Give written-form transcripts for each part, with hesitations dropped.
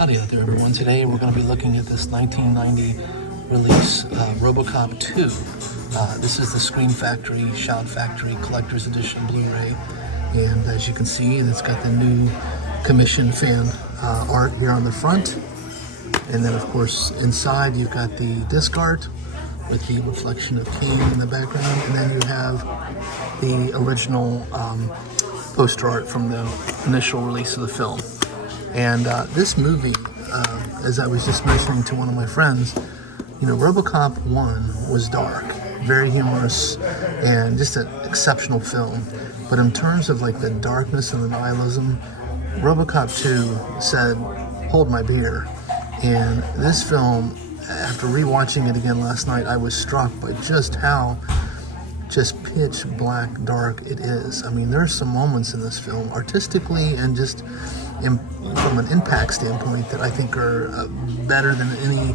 Howdy out there, everyone. Today we're going to be looking at this 1990 release, Robocop 2. This is the Scream Factory, Shout Factory Collector's Edition Blu-ray, and as you can see, it's got the new commission fan art here on the front, and then of course inside you've got the disc art with the reflection of Kane in the background, and then you have the original poster art from the initial release of the film. And this movie, as I was just mentioning to one of my friends, you know, Robocop 1 was dark, very humorous, and just an exceptional film. But in terms of like the darkness and the nihilism, Robocop 2 said, hold my beer. And this film, after rewatching it again last night, I was struck by just how just pitch black dark it is. I mean, there's some moments in this film, artistically and just from an impact standpoint, that I think are better than any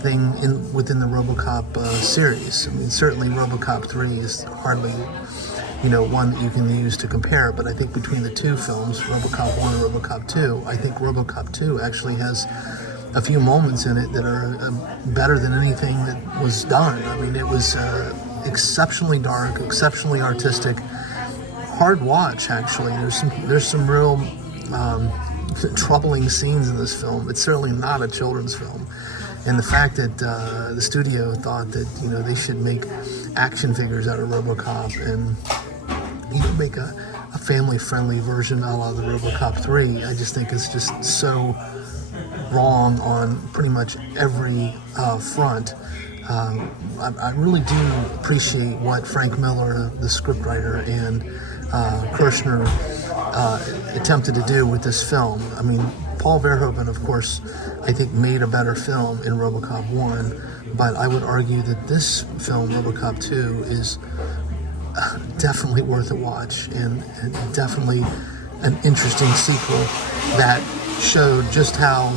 thing within the Robocop series. I mean, certainly Robocop 3 is hardly, you know, one that you can use to compare, but I think between the two films, Robocop 1 and Robocop 2, I think Robocop 2 actually has a few moments in it that are better than anything that was done. I mean, it was exceptionally dark, exceptionally artistic, hard watch actually. There's some real troubling scenes in this film. It's certainly not a children's film, and the fact that the studio thought that, you know, they should make action figures out of Robocop and, you know, make a family-friendly version a la the Robocop 3, I just think it's just so wrong on pretty much every front. I really do appreciate what Frank Miller, the scriptwriter, and Kirshner attempted to do with this film. I mean, Paul Verhoeven, of course, I think made a better film in Robocop 1, but I would argue that this film, Robocop 2, is definitely worth a watch, and definitely an interesting sequel that showed just how,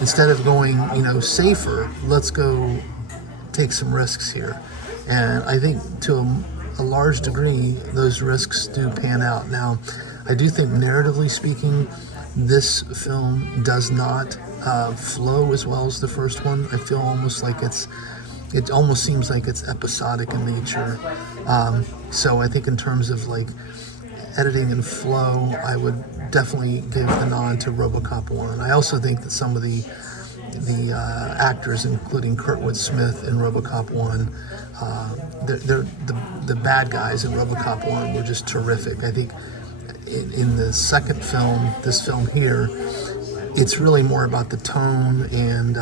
instead of going, you know, safer, let's go take some risks here. And I think to a large degree, those risks do pan out. Now, I do think, narratively speaking, this film does not flow as well as the first one. I feel almost like it almost seems like it's episodic in nature. So I think in terms of like editing and flow, I would definitely give the nod to Robocop 1. I also think that some of the actors, including Kurtwood Smith in Robocop 1, the bad guys in Robocop 1 were just terrific. I think in the second film, this film here, it's really more about the tone and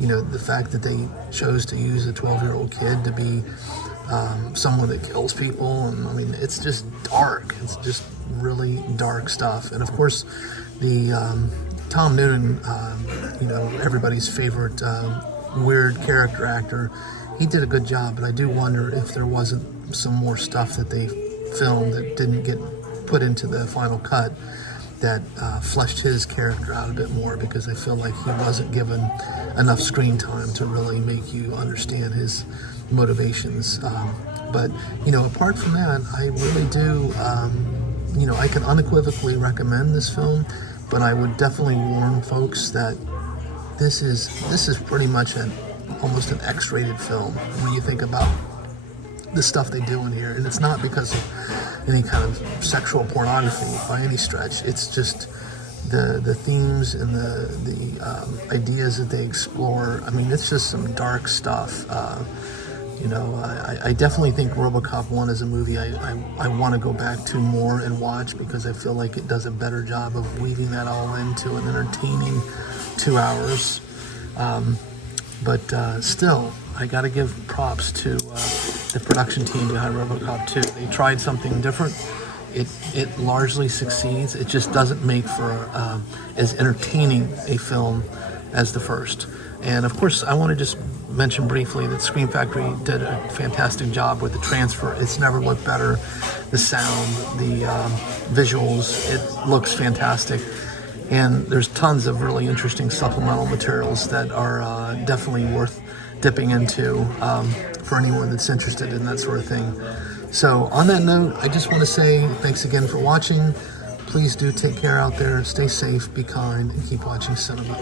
you know, the fact that they chose to use a 12-year-old kid to be someone that kills people. And I mean, it's just dark. It's just really dark stuff. And of course, the Tom Noonan, you know, everybody's favorite weird character actor, he did a good job, but I do wonder if there wasn't some more stuff that they filmed that didn't get put into the final cut that fleshed his character out a bit more, because I feel like he wasn't given enough screen time to really make you understand his motivations. But, you know, apart from that, I really do, you know, I can unequivocally recommend this film, but I would definitely warn folks that this is pretty much almost an X-rated film when you think about the stuff they do in here. And it's not because of any kind of sexual pornography by any stretch. It's just the themes and the ideas that they explore. I mean, it's just some dark stuff. You know, I definitely think Robocop 1 is a movie I want to go back to more and watch, because I feel like it does a better job of weaving that all into an entertaining 2 hours. But still, I got to give props to the production team behind Robocop 2. They tried something different. It largely succeeds. It just doesn't make for as entertaining a film as the first. And of course, I want to just mention briefly that Scream Factory did a fantastic job with the transfer. It's never looked better. The sound, the visuals, it looks fantastic. And there's tons of really interesting supplemental materials that are definitely worth dipping into for anyone that's interested in that sort of thing. So on that note, I just want to say thanks again for watching. Please do take care out there. Stay safe, be kind, and keep watching cinema.